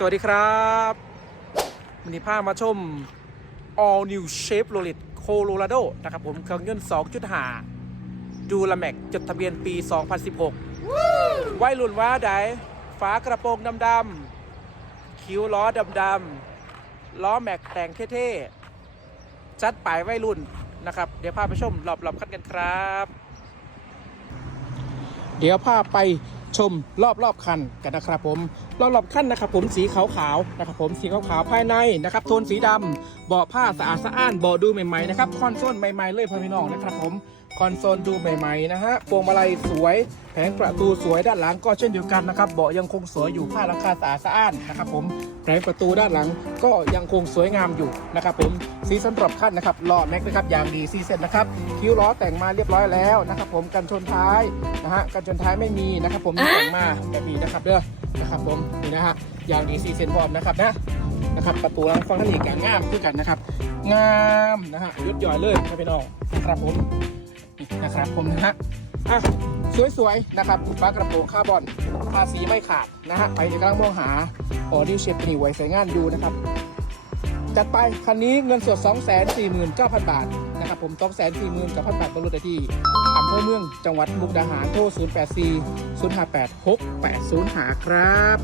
สวัสดีครับวันนี้พามาชม All New Chevrolet Colorado นะครับผมเครื่องยนต์2.5ดูลาแม็กจดทะเบียนปี 2016วัยรุ่นว่าใดฝากระโปรงดำๆคิ้วล้อดำๆล้อแม็กแต่งเท่ๆจัดไปวัยรุ่นนะครับ เดี๋ยวพาไปชมรอบๆคันกันครับ เดี๋ยวพาไป ชมรอบรอบคันกันนะครับผมรอบรอบคันนะครับผมสีขาวๆนะครับผมสีขาวๆภายในนะครับโทนสีดำเบาะผ้าสะอาดสะอ้านเบาะดูใหม่ๆนะครับคอนโซลใหม่ๆเลยพ่อพี่น้องนะครับผม คอนโซลดูใหม่ๆนะฮะพวงมาลัยสวย แผงประตูสวยด้านหลังก็เช่นเดียวกันนะครับเบาะยังคงสวยอยู่ผ้าราคาสะอาดสะอ้านนะครับผมแผงประตูด้านหลังก็ยังคงสวยงามอยู่นะครับผมสีสันปรับขั้นนะครับล้อแม็กนะครับยางดีซีเซนนะครับคิ้วล้อแต่งมาเรียบร้อยแล้วนะครับผมกันชนท้ายนะฮะกันชนท้ายไม่มีนะครับผมมีแต่งมาแบบนี้นะครับเด้อนะครับผมนี่นะฮะยางดีซีเซนพร้อมนะครับนะนะครับประตูหลังฟังท่านอีกอย่างงามด้วยกันนะครับ งามนะฮะยดย่อยเลยครับพี่น้องนะครับผม นะครับผมนะฮะอะสวยๆนะครับฟ้ากระโปรงคาร์บอนภาษีไม่ขาดนะฮะไปกำลังมองหาออดิเชฟนี่ไว้ใส่งานอยู่นะครับ จัดไปคันนี้เงินสด 249,000 บาทนะครับผม249,000 บาทบรรลุได้ที่อำเภอเมืองจังหวัดมุกดาหารโทร 084 058 6805 ครับ